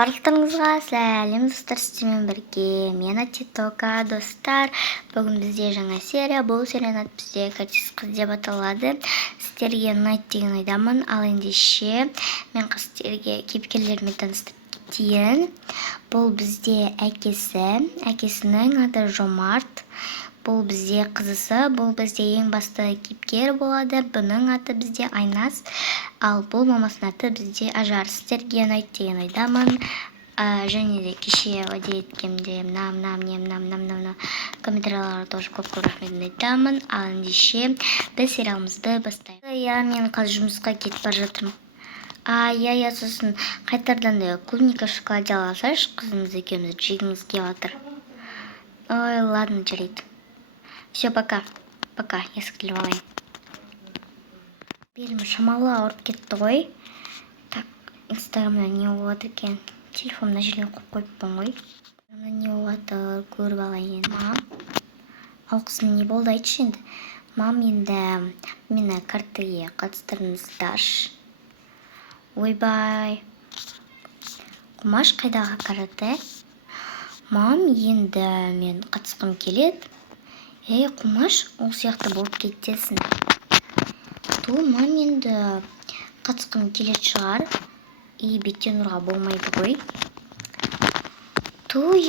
Барлықтарыңызға сәлем достар, сіздермен бірге мен Атитока достар. Бүгін бізде жаңа серия. Бұл серияның аты бізде Катис қыз деп аталады. Сіздерге ұнайды деген ойдамын. Ал ендеше мен сіздерге кейіпкерлермен таныстырып кетейін. Бұл бізде әкесінің аты Жомарт. Бұл бізде қызысы, бұл бізде ең басты кейіпкер болады. Бұның аты бізде Айнас. Ал бұл мамасының аты бізде Ажар. Сіздерге ұнайды деген ойдамын. Және де кеше уәде еткенде комментарияларға тоже көп рахмет айтамын. Ал ендеше біз сериалымызды бастайық. Мен қазір жұмысқа кетіп бара жатырмын. Сосын қайтардан да клубника шоколад ала алсайшы, қызымыз екеуміз жегіміз келіп жатыр. Ладно, жарайды. Все, пока, я сәлем алайын. Белім шамалы ауырып кетті ғой. Так, инстаграмда не болады екен? Телефонымда жерге қойыппын ғой. Не болады, көріп алайын. Мам, ал қызым не болды, айтшы енді. Мам, енді мені картаға қатыстырыңыздаршы. Ойбай. Құмаш қайдағы карате? Мам, енді мен қатысқым келеді. Құмаш, ол сияқты болып кетесің. Мам, енді қатысқым келет шығар. Беттен ұрға болмайды ғой.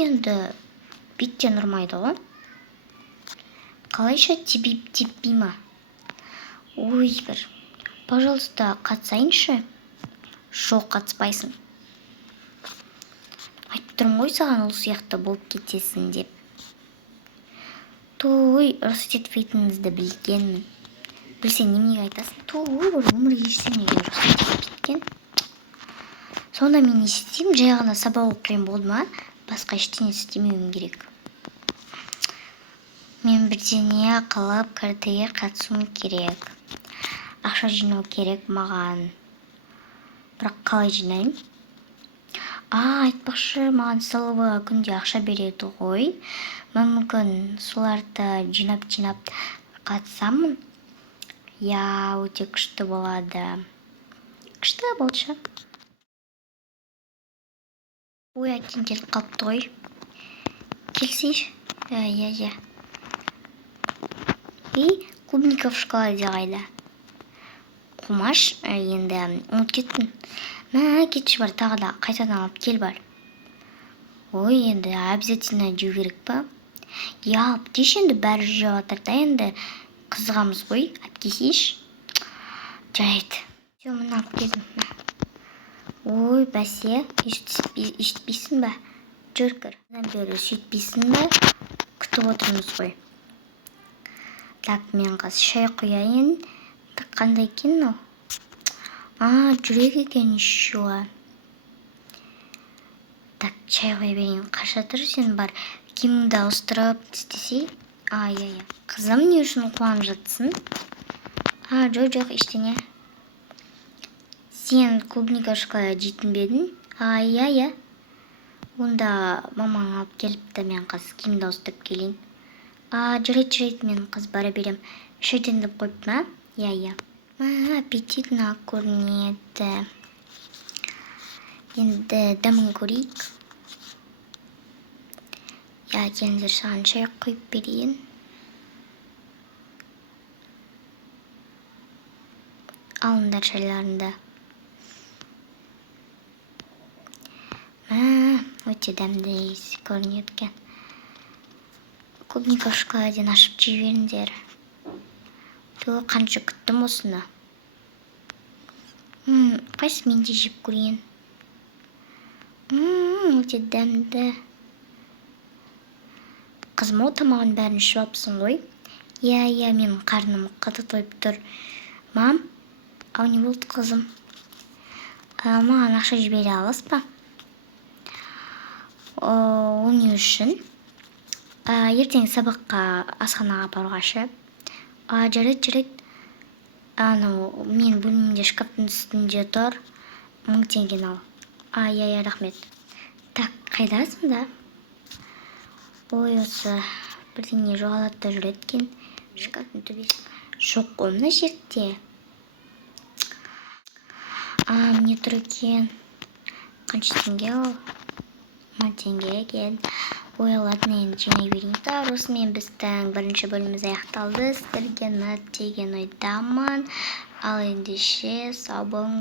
Енді беттен ұрмайды ғой. Қалайша теппей ма? Бір, пожалуйста, қатысайыншы. Жоқ, қатыспайсың. Айтып тұрмын ғой саған, ол сияқты болып кетесің деп. Рұқсат етпейтініңізді білгенмін. Білсең неменеге айтасың? Бір өмірге ештеңеге рұқсат етіп кеткен. Сонда мен не істеймін? Жай ғана сабақ оқиын болды ма? Басқа ештеңе істемеуім керек. Мен бірдеңе қылып каратеге қатысуым керек. Ақша жинау керек маған. Бірақ қалай жинаймын? Айтпақшы, маған столовыйға күнде ақша береді ғой. Мүмкін соларды жинап қатысамын. Өте күшті болады. Күшті болшы. Әкең келіп қалыпты ғой. Келсейші. Клубника в шоколаде қайда? Құмаш, енді ұмыт кеттім. Кетші бар, тағы да қайтадан алып кел бар. Енді обязательно жеу керек па? Алып кеш, енді бәрі жеп жатыр да, енді қызығамыз ғой, алып кесейші. Жарайды. Все, мына алып келдім. Бәсе, ешітпейсің ба? Жүр кір. Бері сөйтпейсің ба? Күтіп отырмыз ғой. Так, мен қыз шай құяйын. Қандай екен ол? Жүрек екен еще. Так, шай қойып берейін. Қаша тұр, сен бар киіміңді ауыстырып істесей. Қызым, не үшін қуанып жатсың? Жоқ, ештеңе. Сен клубника шоколад жейтін бе едің? Онда мамаң алып келіпті, мен қыз киімді ауыстырып келейін. Жарайды, мен қыз бара берем. Шөйтен деп қойып ма? Аппетитно көрінеді. Енді дәмін көрейік. Келіңдер, саған шай қойып берейін. Алыңдар шайларыңды. Өте дәмді иісі көрінеді екен. Клубника шоколаден ашып жей беріңдер. Қанша күттім осыны. Қайсы мен де жеп көрейін. Өте дәмді. Қызым, тамағын бәрін ішіп алыпсың ғой. Мен қарным қаты тойып тұр. Мам, не болды қызым? Маған ақша жібере аласыз ба? Ол не үшін? Ертең сабаққа асханаға апаруға ше. Жарайды. Мен бөлмемде шкаптың үстінде тұр. 1000 теңгені ал. Рахмет. Так, қайдасың да? Осы бірдеңе жоғалады да жүреді екен. Шкаптың төбесі. Жоқ, мына жерде. Не тұр екен? қанша теңге ол? 10 теңге екен. Ояладың енді жинай берейін. Осымен біздің бірінші бөліміміз аяқталды. Сіздерге ұнады деген ойдамын. Ал ендеше сау болыңыз.